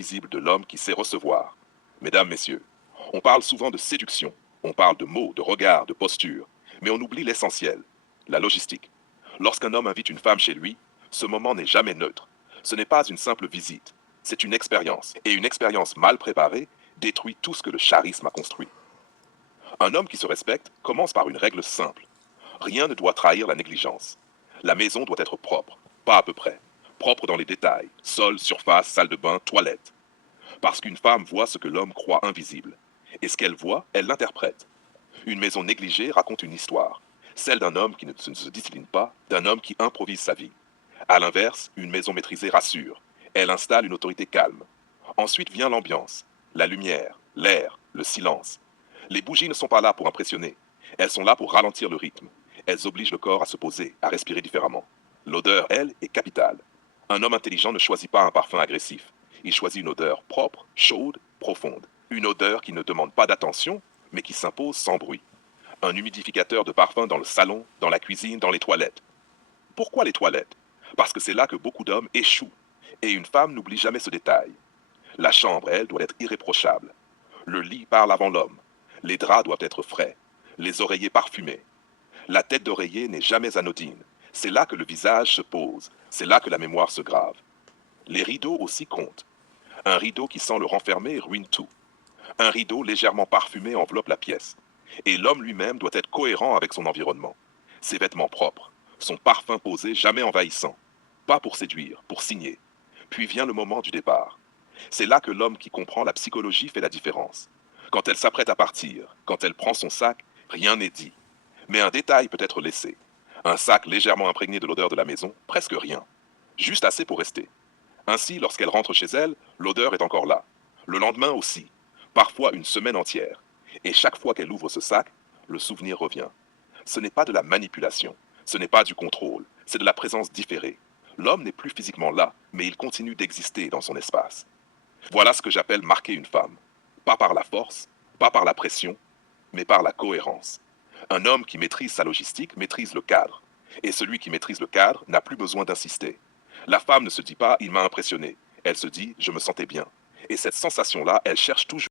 invisible de l'homme qui sait recevoir. Mesdames, messieurs, on parle souvent de séduction, on parle de mots, de regards, de postures, mais on oublie l'essentiel, la logistique. Lorsqu'un homme invite une femme chez lui, ce moment n'est jamais neutre. Ce n'est pas une simple visite, c'est une expérience. Et une expérience mal préparée détruit tout ce que le charisme a construit. Un homme qui se respecte commence par une règle simple. Rien ne doit trahir la négligence. La maison doit être propre, pas à peu près. Propre dans les détails, sol, surface, salle de bain, toilette. Parce qu'une femme voit ce que l'homme croit invisible. Et ce qu'elle voit, elle l'interprète. Une maison négligée raconte une histoire. Celle d'un homme qui ne se discipline pas, d'un homme qui improvise sa vie. À l'inverse, une maison maîtrisée rassure. Elle installe une autorité calme. Ensuite vient l'ambiance, la lumière, l'air, le silence. Les bougies ne sont pas là pour impressionner. Elles sont là pour ralentir le rythme. Elles obligent le corps à se poser, à respirer différemment. L'odeur, elle, est capitale. Un homme intelligent ne choisit pas un parfum agressif. Il choisit une odeur propre, chaude, profonde. Une odeur qui ne demande pas d'attention, mais qui s'impose sans bruit. Un humidificateur de parfum dans le salon, dans la cuisine, dans les toilettes. Pourquoi les toilettes? Parce que c'est là que beaucoup d'hommes échouent. Et une femme n'oublie jamais ce détail. La chambre, elle, doit être irréprochable. Le lit parle avant l'homme. Les draps doivent être frais. Les oreillers parfumés. La tête d'oreiller n'est jamais anodine. C'est là que le visage se pose. C'est là que la mémoire se grave. Les rideaux aussi comptent. Un rideau qui sent le renfermer ruine tout. Un rideau légèrement parfumé enveloppe la pièce. Et l'homme lui-même doit être cohérent avec son environnement. Ses vêtements propres, son parfum posé jamais envahissant. Pas pour séduire, pour signer. Puis vient le moment du départ. C'est là que l'homme qui comprend la psychologie fait la différence. Quand elle s'apprête à partir, quand elle prend son sac, rien n'est dit. Mais un détail peut être laissé. Un sac légèrement imprégné de l'odeur de la maison, presque rien. Juste assez pour rester. Ainsi, lorsqu'elle rentre chez elle, l'odeur est encore là. Le lendemain aussi. Parfois une semaine entière. Et chaque fois qu'elle ouvre ce sac, le souvenir revient. Ce n'est pas de la manipulation. Ce n'est pas du contrôle. C'est de la présence différée. L'homme n'est plus physiquement là, mais il continue d'exister dans son espace. Voilà ce que j'appelle marquer une femme. Pas par la force, pas par la pression, mais par la cohérence. Un homme qui maîtrise sa logistique maîtrise le cadre. Et celui qui maîtrise le cadre n'a plus besoin d'insister. La femme ne se dit pas « il m'a impressionné ». Elle se dit « je me sentais bien ». Et cette sensation-là, elle cherche toujours